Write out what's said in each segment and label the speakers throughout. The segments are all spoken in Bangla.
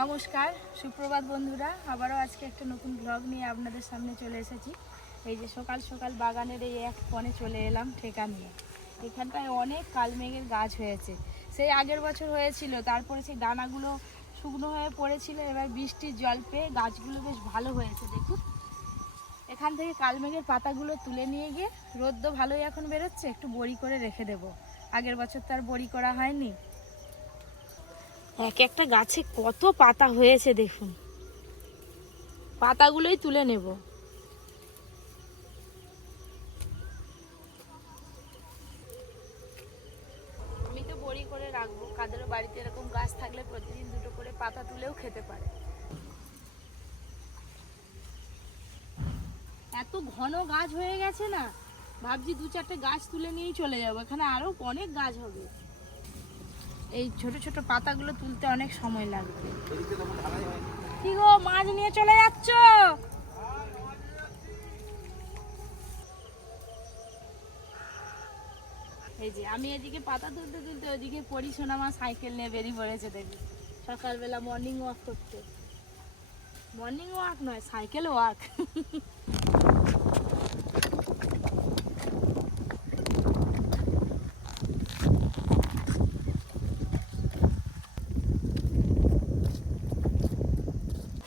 Speaker 1: নমস্কার, সুপ্রভাত বন্ধুরা। আবারও আজকে একটা নতুন ব্লগ নিয়ে আপনাদের সামনে চলে এসেছি। এই যে সকাল সকাল বাগানের এই এক কোণে চলে এলাম ঠেকা নিয়ে। এখানটায় অনেক কালমেঘের গাছ হয়েছে। সেই আগের বছর হয়েছিল, তারপরে সেই দানাগুলো শুকনো হয়ে পড়েছিল, এবার বৃষ্টির জল পেয়ে গাছগুলো বেশ ভালো হয়েছে, দেখুন। এখান থেকে কালমেঘের পাতাগুলো তুলে নিয়ে গিয়ে, রোদ্দ ভালোই এখন বেরোচ্ছে, একটু বড়ি করে রেখে দেবো। আগের বছর তো আর বড়ি করা হয়নি। এক একটা গাছে কত পাতা হয়েছে দেখুন। পাতাগুলোই তুলে নেব। আমি তো বড়ি করে রাখব। কাদেরও বাড়িতে এরকম গাছ থাকলে প্রতিদিন দুটো করে পাতা তুলেও খেতে পারে। এত ঘন গাছ হয়ে গেছে না? ভাবছি দু চারটে গাছ তুলে নিয়েই চলে যাব। এখানে আরও অনেক গাছ হবে। এই ছোট ছোট পাতাগুলো তুলতে অনেক সময় লাগবে। কি গো মাছ নিয়ে চলে যাচ্ছ? এই যে আমি এদিকে পাতা তুলতে তুলতে ওদিকে পড়ি শোনা মা সাইকেল নিয়ে বেরিয়ে পড়েছে দেখি। সকালবেলা মর্নিং ওয়াক করতে। মর্নিং ওয়াক নয় সাইকেল ওয়াক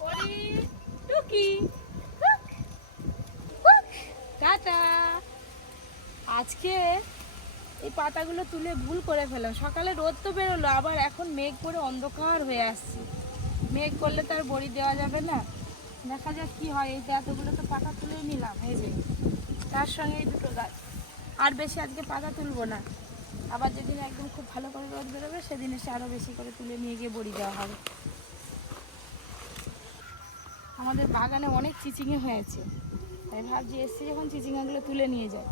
Speaker 1: পরি টুকি হুক, হুক, টাটা আজকে এই পাতাগুলো তুলে ভুল করে ফেলাম সকালে রোদ তো বেরোলো, আবার এখন মেঘ করে অন্ধকার হয়ে আসছে। মেঘ করলে তো আর বড়ি দেওয়া যাবে না। দেখা যাক কি হয়, এই এতগুলো তো পাতা তুলে নিলাম, এই যে। তার সঙ্গে এই দুটো গাছ। আর বেশি আজকে পাতা তুলবো না। আবার যেদিন একদম খুব ভালো করে রোদ বেরোবে, সেদিন এসে আরও বেশি করে তুলে নিয়ে গিয়ে বড়ি দেওয়া হবে। আমাদের বাগানে অনেক চিচিঙে হয়েছে। তাই ভাবছি এসছি যখন চিচিঙাগুলো তুলে নিয়ে যায়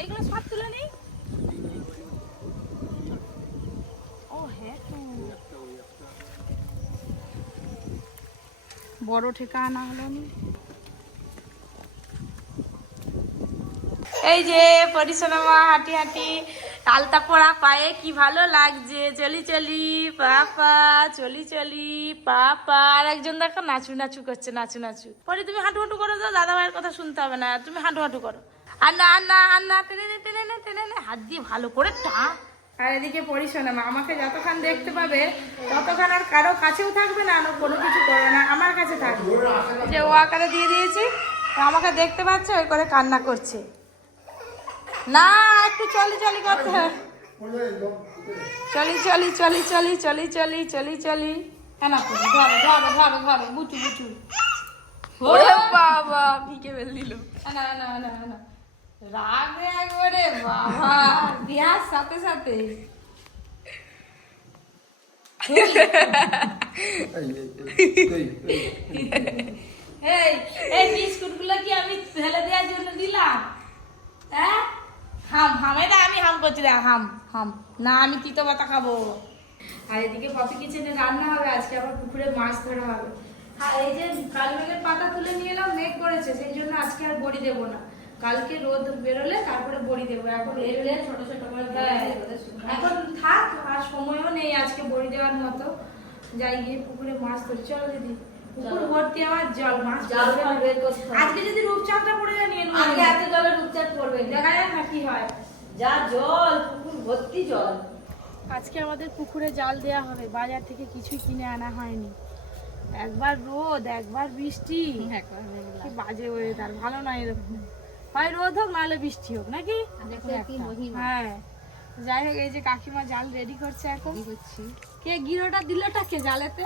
Speaker 1: এইগুলো সব তুলে নিই ও হ্যাঁ তো। বড় ঠেকা আনা হলো নি। এই যে পরিশ্রমা হাঁটি হাঁটি, আলতা পড়া পায়ে কি ভালো লাগছে? চলি চলি, পাপা, চলি চলি, পাপা। আর একজন দেখো নাচু নাচু করছে, নাচু নাচু। পরে তুমি হাঁটু হাঁটু করো তো, দাদা ভাইয়ের কথা শুনতে হবে না, তুমি হাঁটু হাঁটু করো। আন্না আন্না আন্না, টেনে নে টেনে নে টেনে নে, হাত দিয়ে ভালো করে টা আর এদিকে মা। আমাকে যতক্ষণ দেখতে পাবে ততক্ষণ আর কারও কাছেও থাকবে না আর কোনো কিছু করবে না আমার কাছে থাকবে। যে ও আকারে দিয়ে দিয়েছি তো আমাকে দেখতে পাচ্ছে ওই করে কান্না করছে। না একটু চলি চলি করতে চলি চলি চলি চলি চলি চলি চলি চলি। কেন করবি? ধরো ধরো ধরো ধরো বুচু বুচু। বাবা ভিকে বেল দিল না না না না। রাগে একবারে বাবা। বিয়ার সাথে সাথে। এই এই বিস্কুটগুলো কি আমি ফেলে দেওয়ার জন্য দিলাম? হ্যাঁ? হাম হাম এটা আমি হাম করছি হাম হাম। না আমি তিতো পাতা খাব। আর এদিকে পপি কিচেনে রান্না হবে আজকে আবার পুকুরে মাছ ধরা হবে। আর এই যে কাল মেঘের পাতা তুলে নিয়ে এলাম মেঘ করেছে সেই জন্য আজকে আর বড়ি দেবো না। কালকে রোদ বেরোলে তারপরে বড়ি দেবো। এখন এলে ছোট ছোট করে হ্যাঁ। এখন থাক আর সময়ও নেই আজকে বড়ি দেওয়ার মতো। যাই গিয়ে পুকুরে মাছ ধরি। চলো দিদি পুকুর ভর্তি আমার জল মাছ
Speaker 2: জাল।
Speaker 1: আজকে যদি রূপচাঁদটা পড়ে যায় নিয়ে।
Speaker 2: আজকে এত জলে রূপচাঁদ পড়বে।
Speaker 1: দেখা যাক না কি হয়।
Speaker 2: যা জল পুকুর ভর্তি জল।
Speaker 1: আজকে আমাদের পুকুরে জাল দেয়া হবে। বাজার থেকে কিছুই কিনে আনা হয়নি। একবার রোদ একবার বৃষ্টি। বাজে ওয়েদার ভালো নয় এরকম। হয় রোদ হোক নাহলে বৃষ্টি হোক নাকি? হ্যাঁ। যাই হোক এই যে কাকিমা জাল রেডি করছে এখন। কে গিরোটা দিলটা কে জালেতে?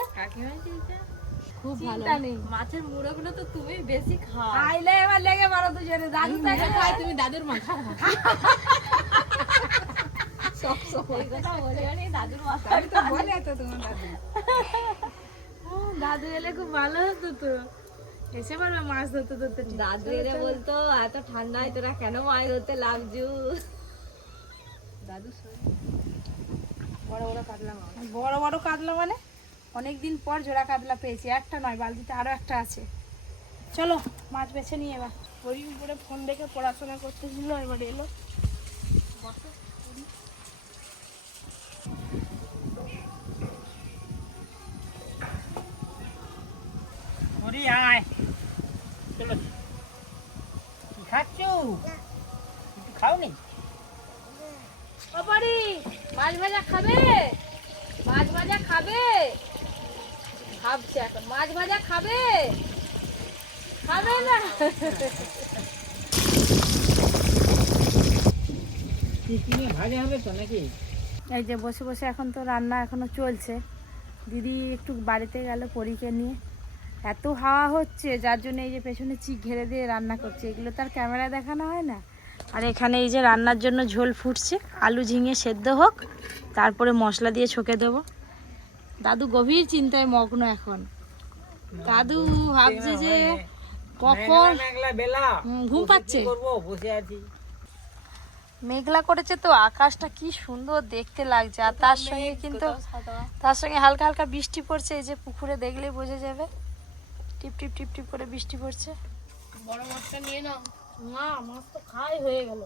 Speaker 2: খুব
Speaker 1: চিন্তা নেই।
Speaker 2: মাছের মুড়োগুলো তো তুমি বেশি খাও।
Speaker 1: আইলে এবার লেগে মারো দুজনে। দাদু থাকে
Speaker 2: খাই তুমি দাদুর মাথা সব সময়। কথা বলে দাদুর মাথা
Speaker 1: বলে তো তোমার দাদু। দাদু এলে খুব ভালো হতো তো। এসে পারবে মাছ ধরতে ধরতে
Speaker 2: দাদু এরে বলতো এত ঠান্ডায় তোরা কেন মাছ ধরতে লাগজু? দাদু
Speaker 1: বড় বড় কাতলা বড় বড় কাতলা মানে? অনেকদিন পর জোড়া কাতলা পেয়েছি একটা নয় বালতিতে আরও একটা আছে। চলো মাছ বেছে নিয়ে এবার। হরি উপরে ফোন দেখে পড়াশোনা করতে করতেছিল এবার এলো। হরি আয়। একটু খাওনি?
Speaker 2: বাবারি মাছ ভাজা খাবে? মাছ ভাজা খাবে? ভাবছে এখন। মাছ ভাজা খাবে? খাবে না।
Speaker 3: ভাজা হবে তো নাকি?
Speaker 1: এই যে বসে বসে এখন তো রান্না এখনও চলছে। দিদি একটু বাড়িতে গেল পরীকে নিয়ে। এত হাওয়া হচ্ছে যার জন্য এই যে পেছনে চিক ঘেরে দিয়ে রান্না করছে। এগুলো তার ক্যামেরায় দেখানো হয় না। আর এখানে এই যে রান্নার জন্য ঝোল ফুটছে আলু ঝিঙে সেদ্ধ হোক তারপরে মশলা দিয়ে ছকে দেব। দাদু গভীর চিন্তায় মগ্ন এখন। দাদু ভাবছে যে কখন ঘুম পাচ্ছে। মেঘলা করেছে তো আকাশটা কি সুন্দর দেখতে লাগছে। আর তার সঙ্গে কিন্তু তার সঙ্গে হালকা হালকা বৃষ্টি পড়ছে এই যে পুকুরে দেখলেই বোঝা যাবে। টিপ টিপ টিপ টিপ করে বৃষ্টি পড়ছে।
Speaker 2: বড় মাছটা নিয়ে নাও।
Speaker 1: না মাছ তো খাই হয়ে গেল।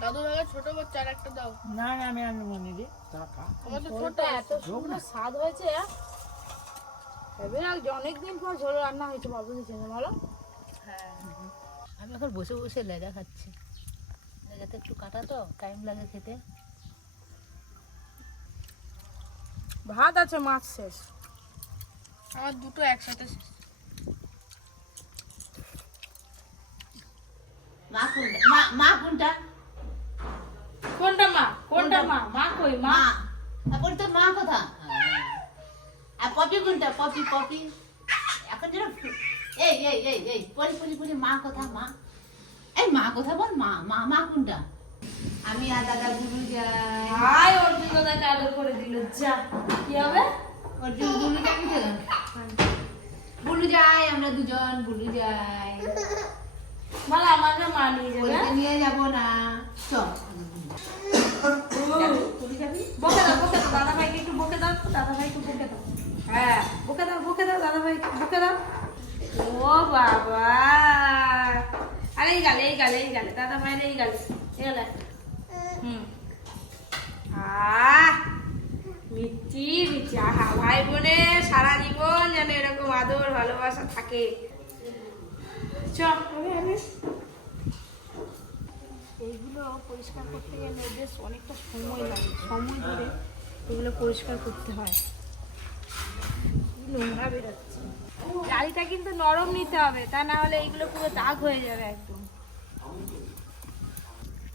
Speaker 2: দাদু ভাগে ছোট বাচ্চা আর একটা দাও।
Speaker 3: না না আমি আনব মনে দিই তা খা।
Speaker 2: আমার তো ছোট।
Speaker 1: এত সুন্দর স্বাদ হয়েছে এবার অনেকদিন পর ঝোল রান্না হয়েছে বাবু জন্য বলো। হ্যাঁ।
Speaker 2: আমি এখন বসে বসে লেজা খাচ্ছি। লেজাতে একটু কাটা তো টাইম লাগে খেতে।
Speaker 1: ভাত আছে মাছ শেষ।
Speaker 2: আমার দুটো একসাথে
Speaker 4: মা কোনটা মা মা কোনটা?
Speaker 1: কোনটা মা? কোনটা মা? মা? কই মা?
Speaker 4: মা। তোর মা কোথা? আর পপি কোনটা? Poppy Poppy. এখন যেন এই এই এই এই পরি পরি পরি মা কোথা মা? এই মা কোথা বল? মা মা মা কোনটা? আমি আর দাদা গুরু যাই।
Speaker 1: হাই অর্জুন দাদাকে আদর করে দিল। যা কি হবে?
Speaker 4: অর্জুন গুরু যাই কোথায়? বুলু যাই আমরা দুজন বুলু যাই।
Speaker 1: বলো আমাকে মা নিয়ে যাবে
Speaker 4: নিয়ে যাব না চল
Speaker 1: বকে দাও বকে দাও দাদা ভাইকে একটু বকে দাও দাদা ভাই একটু বকে দাও হ্যাঁ বকে দাও বকে দাও দাদা ভাই বকে দাও ও বাবা আরে এই গালে এই গালে এই গালে দাদা ভাইয়ের এই গালে এই গালে হুম আহ মিষ্টি মিষ্টি আহা ভাই বোনের সারা জীবন যেন এরকম আদর ভালোবাসা থাকে। চ হবে হবে এইগুলো পরিষ্কার করতে গেলে বেশ অনেকটা সময় লাগে, সময় ধরে এগুলো পরিষ্কার করতে হয়। নোংরা বেরোচ্ছে। জালিটা কিন্তু নরম নিতে হবে, তা না হলে এইগুলো পুরো দাগ হয়ে যাবে একদম।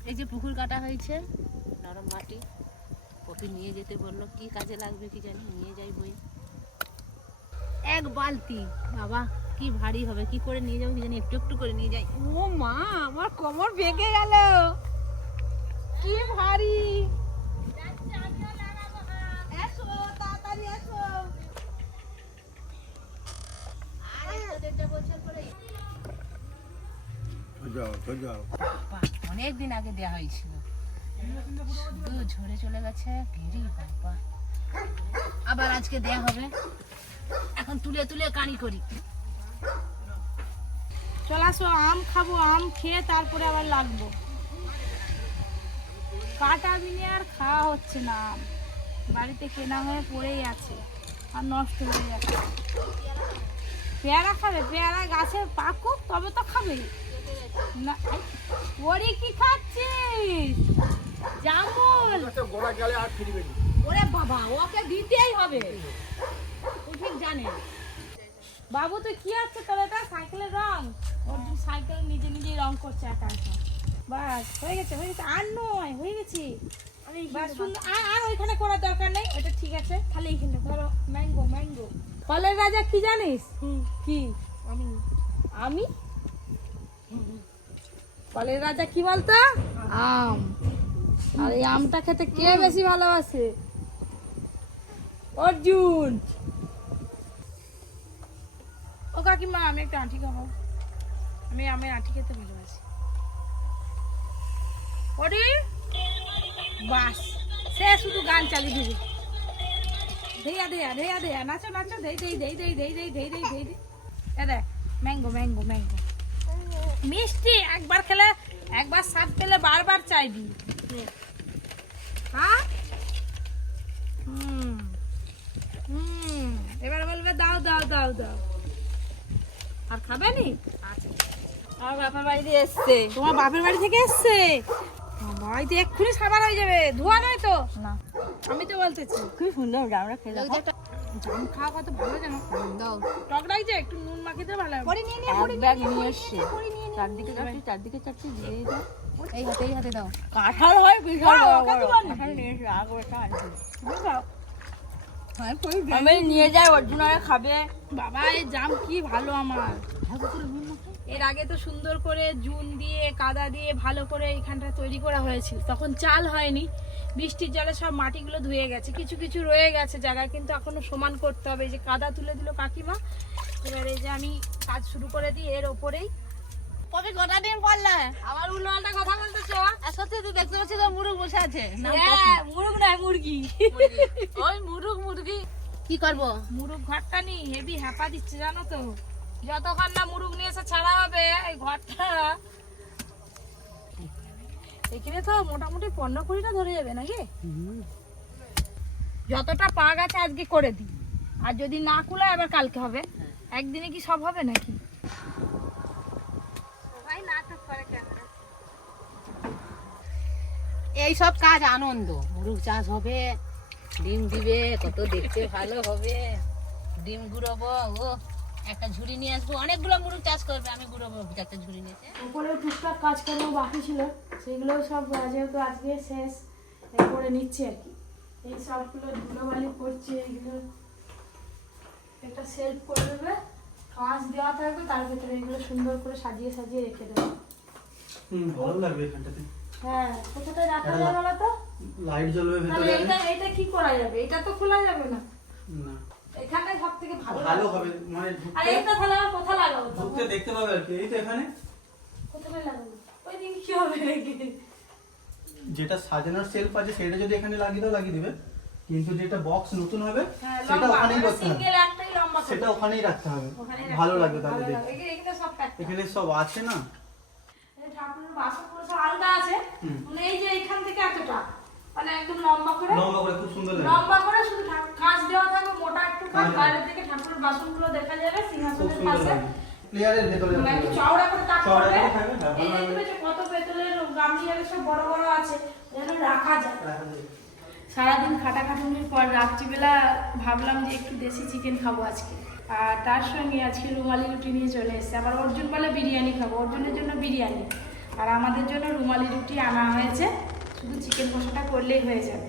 Speaker 2: এই যে পুকুর কাটা হয়েছে, নরম মাটি। পপি নিয়ে যেতে বলল, কি কাজে লাগবে কি জানি, নিয়ে যাই বই। এক বালতি, বাবা। কি ভারী হবে কি করে নিয়ে যাব কি জানি একটু একটু করে নিয়ে যাই। ও মা আমার কোমর বেঁকে গেল। কি ভারী। এসো তাড়াতাড়ি এসো। আর একটা দেড়টা বছর পরে অনেক দিন আগে দেওয়া হয়েছিল। শুধু ঝরে চলে গেছে ভেরি বাবা। আবার আজকে দেয়া হবে। এখন তুলে তুলে কানি করি।
Speaker 1: চল আসো আম খাব আম খেয়ে তারপরে আবার লাগবো। কাটা বিনে আর খাওয়া হচ্ছে না আম। বাড়িতে কেনা হয়ে পড়েই আছে আর নষ্ট হয়ে যাচ্ছে। পেয়ারা খাবে? পেয়ারা গাছে পাকুক তবে তো খাবে না ওরে কি খাচ্ছিস? জামুন
Speaker 2: ওরে বাবা ওকে দিতেই হবে। ও ঠিক জানে।
Speaker 1: বাবু তো কি আছে তবে এটা? সাইকেলের রং। অর্জুন সাইকেল নিজে নিজেই রং করছে একা একা বাস হয়ে গেছে হয়ে গেছে। আর নয় হয়ে গেছি। বাস সুন্দর আর আর ওইখানে করার দরকার নেই ওটা ঠিক আছে। খালি এইখানে ধরো ম্যাঙ্গো ম্যাঙ্গো। ফলের রাজা কি জানিস? কি? আমি। আমি? ফলের রাজা কি বলতো? আম। আর এই আমটা খেতে কে বেশি ভালোবাসে? অর্জুন। কাকিমা, আমি একটা আঁটি খাব। আমি আমি আঁটি খেতে ভালোবাসি। ওরে, বাস। সে শুধু গান চালিয়ে দিবি। ধেয়া ধেয়া ধেয়া ধেয়া নাচো নাচো। ধেই ধেই ধেই ধেই ধেই ধেই ধেই ধেই ধেই। ধেই দেখ, ম্যাঙ্গো ম্যাঙ্গো ম্যাঙ্গো। মিষ্টি, একবার খেলে, একবার স্বাদ পেলে বারবার চাইবি। হ্যাঁ? হুম। হুম। এবারে বলবে দাও দাও দাও দাও। আর খাবে নি? আচ্ছা।
Speaker 2: আমার বাপের বাড়িতে এসছে।
Speaker 1: তোমার বাপের বাড়ি থেকে এসছে? বাড়িতে এক্ষুনি সাবার হয়ে যাবে। ধোয়া নয় তো? না। আমি তো বলতেছি।
Speaker 2: কি সুন্দর জামরা খেয়ে দেখো।
Speaker 1: জাম খাওয়া কত ভালো জানো
Speaker 2: দাও।
Speaker 1: টক লাগছে একটু নুন মাখিয়ে দিলে ভালো হবে।
Speaker 2: এক ব্যাগ নিয়ে এসছে। চারদিকে চারটি চারদিকে চারটি দিয়ে দাও।
Speaker 4: এই হাতে এই হাতে দাও।
Speaker 2: কাঁঠাল হয় বিশাল বড় বড়।
Speaker 1: পারো।
Speaker 2: কাঁঠাল নিয়ে এসে আগে বসে আনছি।
Speaker 1: খাও।
Speaker 2: আমি নিয়ে যাই অর্জুনারে খাবে।
Speaker 1: বাবা এই জাম কি ভালো আমার। এর আগে তো সুন্দর করে জুন দিয়ে কাদা দিয়ে ভালো করে এখানটা তৈরি করা হয়েছিল। তখন চাল হয়নি বৃষ্টির জলে সব মাটিগুলো ধুয়ে গেছে। কিছু কিছু রয়ে গেছে জায়গায় কিন্তু এখনও সমান করতে হবে। এই যে কাদা তুলে দিল কাকিমা এবার এই যে আমি কাজ শুরু করে দিই এর ওপরেই
Speaker 2: কবে কটা ডিম পারলে
Speaker 1: আবার উল্টোপাল্টা কথা বলতেছো?
Speaker 2: আর সত্যি তো দেখতে পাচ্ছি তো মুরগ বসে আছে। নাম
Speaker 1: হ্যাঁ মুরগ নয় মুরগি।
Speaker 2: ওই মুরগ মুরগি।
Speaker 4: কি করব?
Speaker 1: মুরগ ঘরটা নি হেভি হ্যাপা দিচ্ছে জানো তো। যতক্ষণ না মুরগ নিয়ে এসে ছাড়া হবে এই ঘরটা। এখানে তো মোটামুটি পনেরো কুড়িটা ধরে যাবে নাকি? যতটা পা গেছে আজকে করে দিই। আর যদি না কুলায় আবার কালকে হবে। একদিনে কি সব হবে নাকি সবাই নাটক করে ক্যামেরা
Speaker 4: এই সব কাজ আনন্দ। মুরগ চাষ হবে ডিম দিবে কত দেখতে ভালো হবে। ডিম গুঁড়োবো ও একটা ঝুড়ি নিয়ে আসব। অনেকগুলো মুরগ চাষ করবে আমি গুঁড়োবো একটা ঝুড়ি নিয়ে।
Speaker 1: উপরে টুকটাক কাজকর্ম বাকি ছিল সেগুলো সব যেহেতু আজকে শেষ করে নিচ্ছি আর কি। এই সবগুলো ধুলোবালি করছে এগুলো একটা সেলফ করে দেবে কাঁচ দেওয়া থাকবে তার ভিতরে এগুলো সুন্দর করে সাজিয়ে সাজিয়ে রেখে দেবে।
Speaker 5: হুম ভালো লাগবে এখানটাতে।
Speaker 1: হ্যাঁ কোথায় রাখা যাবে বলো তো
Speaker 5: লাইট জ্বলবে ভেতরে
Speaker 1: এটা এটা কি করা যাবে? এটা তো খোলা যাবে না।
Speaker 5: না।
Speaker 1: এখানে সব থেকে ভালো
Speaker 5: ভালো হবে মানে
Speaker 1: আর
Speaker 5: ঢুকতে
Speaker 1: তাহলে আমার লাগাবো?
Speaker 5: ঢুকতে দেখতে পাবে আর কি এই তো এখানে।
Speaker 1: কোথায় লাগাবো? ওই দিকে কি হবে? নাকি
Speaker 5: যেটা সাজানোর সেলফ আছে সেটা যদি এখানে লাগিয়ে দাও লাগিয়ে দিবে। কিন্তু যেটা বক্স নতুন হবে
Speaker 1: হ্যাঁ
Speaker 5: সেটা ওখানেই করতে হবে। সেটা ওখানেই রাখতে হবে। ভালো লাগবে তাহলে দেখতে।
Speaker 1: এখানে- সব
Speaker 5: আছে না?
Speaker 1: ঠাকুরের সব আছে। মানে এই যে এখান থেকে এতটা। মানে একদম লম্বা করে।
Speaker 5: লম্বা করে খুব সুন্দর লাগে।
Speaker 1: লম্বা করে শুধু কাঁচ দেওয়া থাকবে মোটা একটু
Speaker 5: হ্যাঁ।
Speaker 1: বাইরে থেকে ঠাকুরের বাসনগুলো দেখা যাবে সিংহাসনের পাশে।
Speaker 5: প্লেয়ারের ভেতরে
Speaker 1: মানে চওড়া করে তাক করবে।
Speaker 5: করে হ্যাঁ,
Speaker 1: এই
Speaker 5: ভালো
Speaker 1: দেখবে যে কত পেতলের গামলি আরে সব বড় বড় আছে যেন রাখা যায়। সারাদিন খাটাখাটুনির পর রাত্রিবেলা ভাবলাম যে একটু দেশি চিকেন খাব আজকে। আর তার সঙ্গে আজকে রুমালি রুটি নিয়ে চলে এসেছে। আবার অর্জুন বলে বিরিয়ানি খাব। অর্জুনের জন্য বিরিয়ানি। আর আমাদের জন্য রুমালি রুটি আনা হয়েছে। শুধু চিকেন কষাটা করলেই হয়ে যাবে।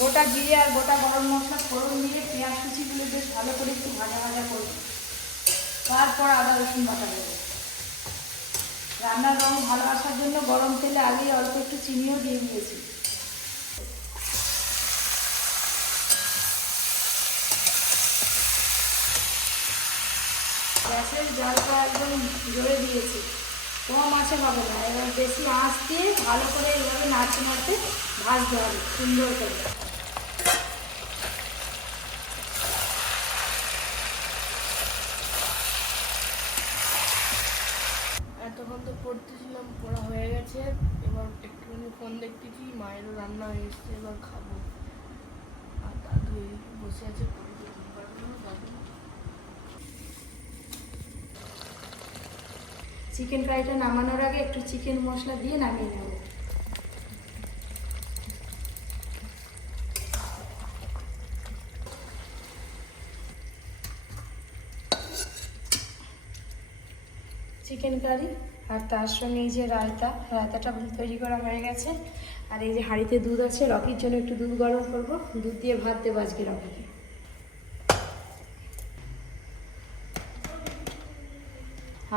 Speaker 1: গোটা জিরে আর গোটা গরম মশলা ফোড়ন দিয়ে পেঁয়াজ কুচিগুলো বেশ ভালো করে একটু ভাজা ভাজা করব তারপর আদা রসুন বাটা দেবো। রান্নার রং ভালো আসার জন্য গরম তেলে আগেই অল্প একটু চিনিও দিয়ে দিয়েছি। গ্যাসের জলটা একদম জোরে দিয়েছি। কম আছে হবে না এবার বেশি আঁচ দিয়ে ভালো করে এইভাবে নাড়তে নাড়তে ভাজতে হবে, সুন্দর করে।
Speaker 6: এতক্ষণ তো পড়তেছিলাম, পড়া হয়ে গেছে, এবার একটুখানি ফোন দেখতেছি, মায়েরও রান্না হয়ে এসছে, এবার খাব আর দাদু এদিকে বসে আছে পড়তে পারবে না দাদু
Speaker 1: চিকেন ফ্রাইটা নামানোর আগে একটু চিকেন মশলা দিয়ে নামিয়ে নেব। চিকেন কারি আর তার সঙ্গে এই যে রায়তা, রায়তাটা তৈরি করা হয়ে গেছে। আর এই যে হাঁড়িতে দুধ আছে, রকির জন্য একটু দুধ গরম করব। দুধ দিয়ে ভাত দেবো আজকে রকিকে।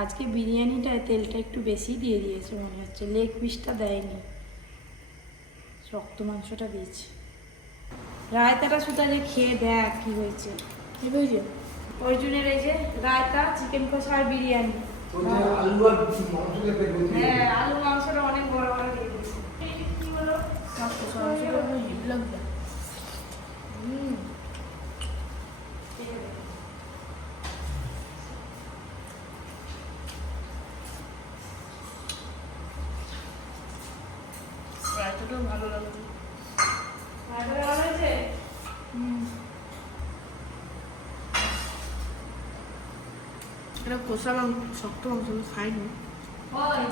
Speaker 1: আজকে বিরিয়ানিটায় তেলটা একটু বেশি দিয়ে দিয়েছে মনে হচ্ছে। লেগ পিসটা দেয়নি। শক্ত মাংসটা দিয়েছে। রায়তাটা শুধু আজকে খেয়ে দেখ কি হয়েছে। কি বুঝছ অর্জুনের এই যে রায়তা চিকেন কষা আর বিরিয়ানি। হ্যাঁ আলু মাংসটা অনেক বড় বড় দিয়ে দিয়েছে কি হলো হুম ঠিক আছে।
Speaker 6: রায়তাটাও ভালো লাগবে
Speaker 1: রায়তাটা ভালো হয়েছে
Speaker 6: এটা কষা মাংস শক্ত মাংস আমি খাইনি।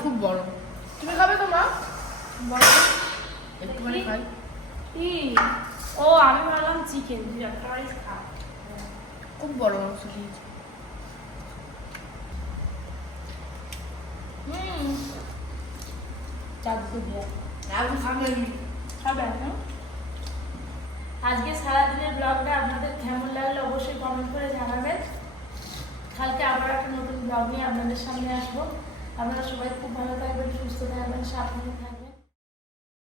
Speaker 6: খুব বড়। তুমি খাবে তো মা?
Speaker 1: বড়।
Speaker 6: একটুখানি খাই।
Speaker 1: ও আমি ভাবলাম চিকেন তুই একটা খা।
Speaker 6: খুব বড় মাংস দিয়েছে
Speaker 1: হুম। চারটে দিয়ে।
Speaker 6: আমি খাবেন
Speaker 1: খাবে হ্যাঁ আজকে সারাদিনের ব্লগটা আপনাদের কেমন লাগল অবশ্যই কমেন্ট করে জানাবেন। কালকে আবার একটা নতুন ব্লগ নিয়ে আপনাদের সামনে আসব। আপনারা সবাই খুব ভালো থাকবেন, সুস্থ থাকবেন, সাবধানে থাকবেন।